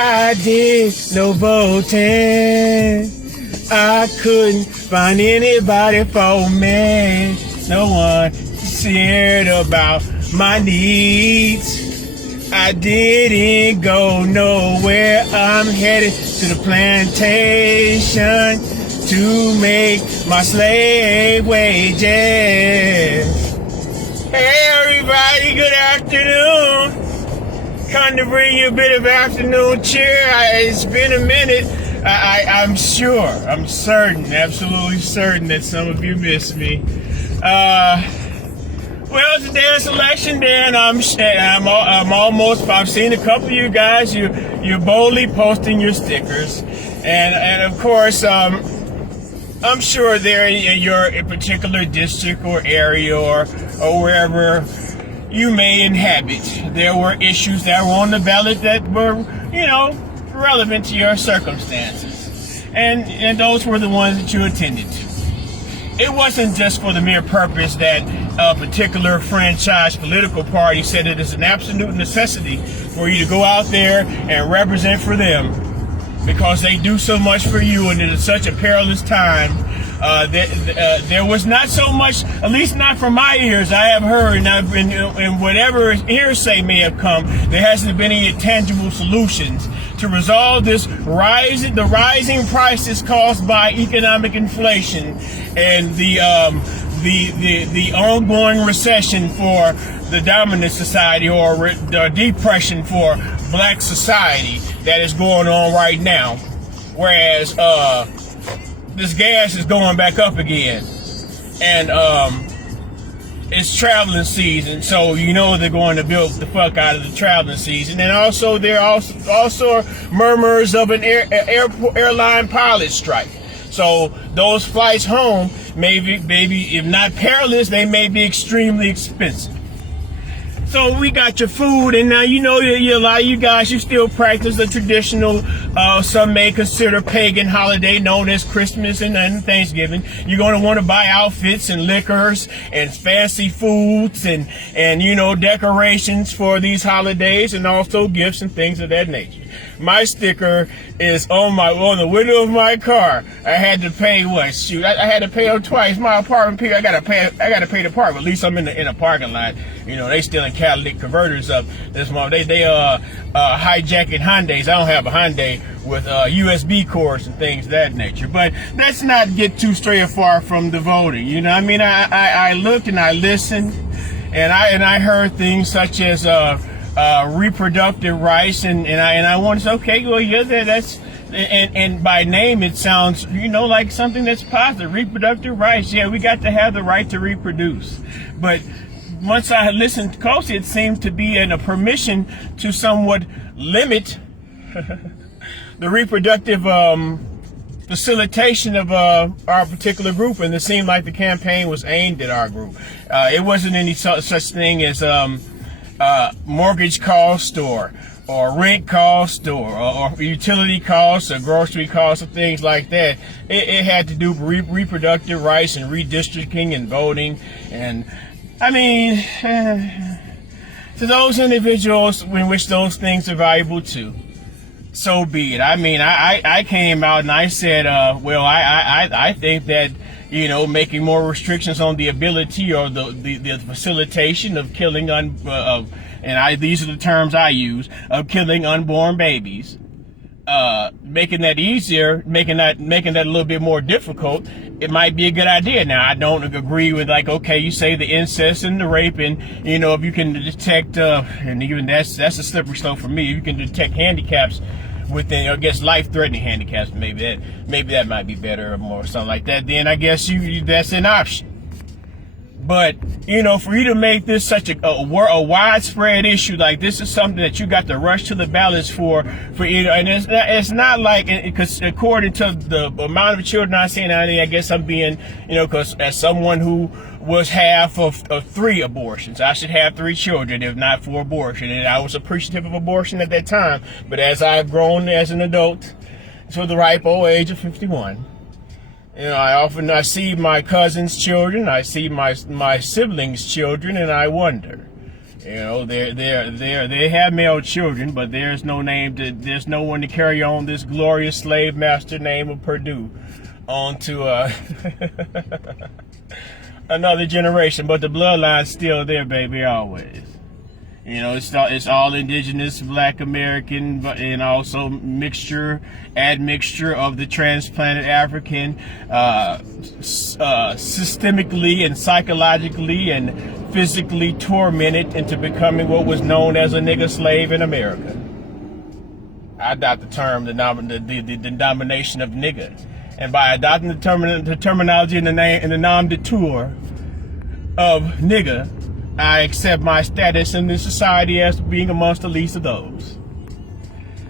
I did no voting. I couldn't find anybody for me. No one cared about my needs. I didn't go nowhere. I'm headed to the plantation to make my slave wages. Hey everybody, good afternoon. Come to bring you a bit of afternoon cheer. It's been a minute. I'm sure, I'm certain, absolutely certain that some of you missed me. Well, today is election day, and I'm almost. I've seen a couple of you guys. You're boldly posting your stickers, and of course, I'm sure there in your particular district or area or wherever you may inhabit, there were issues that were on the ballot that were, relevant to your circumstances, and those were the ones that you attended to. It wasn't just for the mere purpose that a particular franchise political party said it is an absolute necessity for you to go out there and represent for them, because they do so much for you, and it is such a perilous time. There was not so much, at least not from my ears, I have heard, and whatever hearsay may have come, there hasn't been any tangible solutions to resolve the rising prices caused by economic inflation and the ongoing recession for the dominant society, or the depression for black society that is going on right now. Whereas this gas is going back up again, and it's traveling season, so they're going to build the fuck out of the traveling season. And also there are also murmurs of an airline pilot strike. So those flights home may be, if not perilous, they may be extremely expensive. So we got your food, and now a lot of you guys, you still practice the traditional, some may consider pagan holiday known as Christmas and Thanksgiving. You're going to want to buy outfits and liquors and fancy foods and decorations for these holidays, and also gifts and things of that nature. My sticker is on the window of my car. I had to pay I had to pay them twice. My apartment people, I gotta pay the park. At least I'm in a parking lot. They stealing catalytic converters up this month. They hijacking Hyundais. I don't have a Hyundai with USB cords and things of that nature. But let's not get too stray or far from the voting. I looked and I listened, and I heard things such as reproductive rights, and I wanted to say, okay, well, yeah, that's, and by name it sounds, like something that's positive. Reproductive rights, yeah, we got to have the right to reproduce. But once I listened closely, it seems to be a permission to somewhat limit the reproductive facilitation of our particular group, and it seemed like the campaign was aimed at our group. It wasn't any such thing as mortgage cost or rent cost or utility costs or grocery costs or things like that. It had to do with reproductive rights and redistricting and voting. And to those individuals in which those things are valuable to, so be it. I came out and I said, I think that making more restrictions on the ability or the facilitation of killing these are the terms I use, of killing unborn babies, making that easier, making that a little bit more difficult, it might be a good idea. Now, I don't agree with, you say the incest and the rape, and if you can detect, and even that's a slippery slope for me. You can detect handicaps within, I guess, life-threatening handicaps. Maybe that might be better or more, something like that. Then I guess that's an option. But for you to make this such a widespread issue, like this is something that you got to rush to the ballots for and it's not like, because according to the amount of children I see, and I guess I'm being, because as someone who was half of 3 abortions, I should have 3 children, if not 4 abortion, and I was appreciative of abortion at that time. But as I've grown as an adult to the ripe old age of 51. I see my cousin's children, I see my siblings' children, and I wonder, You know, they have male children, but there's no one to carry on this glorious slave master name of Purdue onto another generation. But the bloodline's still there, baby, always. You know, it's all indigenous Black American, and also admixture of the transplanted African, systemically and psychologically and physically tormented into becoming what was known as a nigger slave in America. I adopt the term, the denomination of nigger, and by adopting the terminology in the nom de tour of nigger, I accept my status in this society as being amongst the least of those.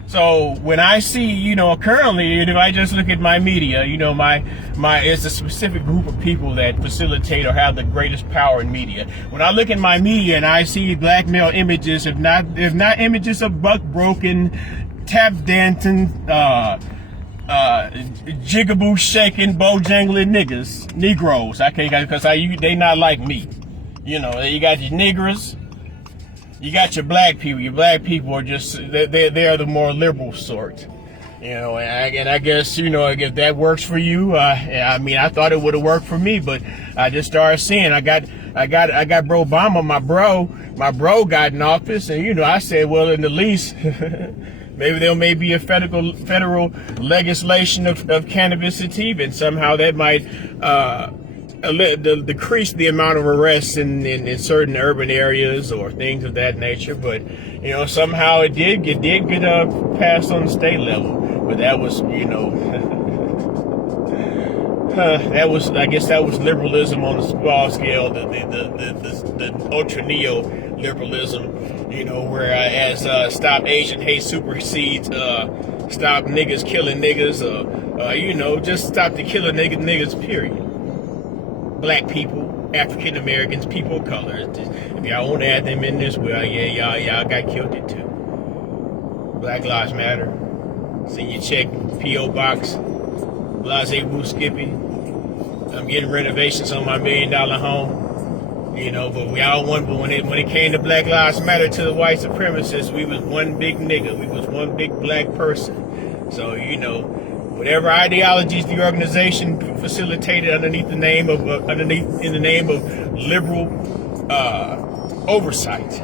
So when I see, you know, currently, if I just look at my media, you know, it's a specific group of people that facilitate or have the greatest power in media. When I look at my media and I see black male images, if not images of buck broken, tap dancing, jigaboo shaking, bojangling Negroes. I can't, because they not like me. You know, you got your niggers, you got your black people. Your black people are just, they are the more liberal sort. You know, and I guess, you know, if that works for you, I mean, I thought it would have worked for me, but I just started seeing, I got bro Obama, my bro got in office, and, you know, I said, well, in the least, maybe there may be a federal legislation of cannabis sativa, and somehow that might, decrease the amount of arrests in certain urban areas or things of that nature. But, you know, somehow it did get passed on the state level. But that was, you know, I guess that was liberalism on a small scale, the ultra neo-liberalism, you know, whereas Stop Asian Hate supersedes Stop Niggas Killing Niggas, you know, just stop the killing niggas, period. Black people, African Americans, people of color. If y'all want to add them in this, well, yeah, y'all got killed it too. Black Lives Matter. Send your check, P.O. Box, Blase Woo Skippy. I'm getting renovations on my $1 million home. You know, but we all one. But when it came to Black Lives Matter, to the white supremacists, we was one big nigga. We was one big black person. So, you know, whatever ideologies the organization facilitated in the name of liberal oversight,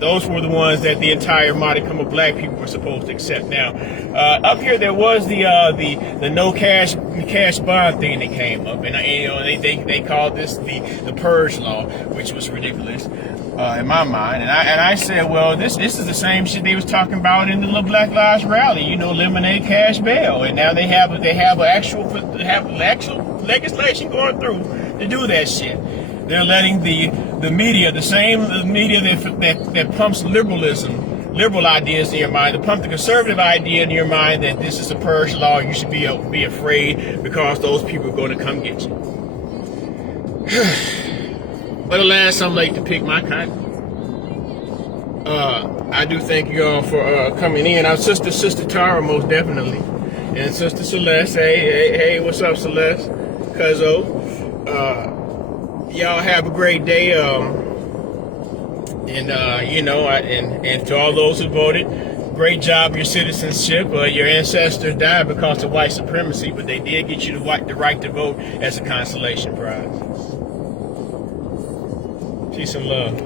those were the ones that the entire modicum of black people were supposed to accept. Now, up here there was the no cash bond thing that came up, and you know, they called this the purge law, which was ridiculous in my mind. And I said, well, this is the same shit they was talking about in the little Black Lives rally, you know, eliminate cash bail. And now they have actual legislation going through to do that shit. They're letting the media, the same media that pumps liberal ideas in your mind, to pump the conservative idea in your mind that this is a purge law, you should be afraid because those people are going to come get you. But alas, I'm late to pick my cotton. I do thank you all for coming in. Our sister Tara, most definitely, and Sister Celeste. Hey, what's up, Celeste? Cuzzo. Y'all have a great day. You know, and to all those who voted, great job, your citizenship. Your ancestors died because of white supremacy, but they did get you the right to vote as a consolation prize. Peace and love.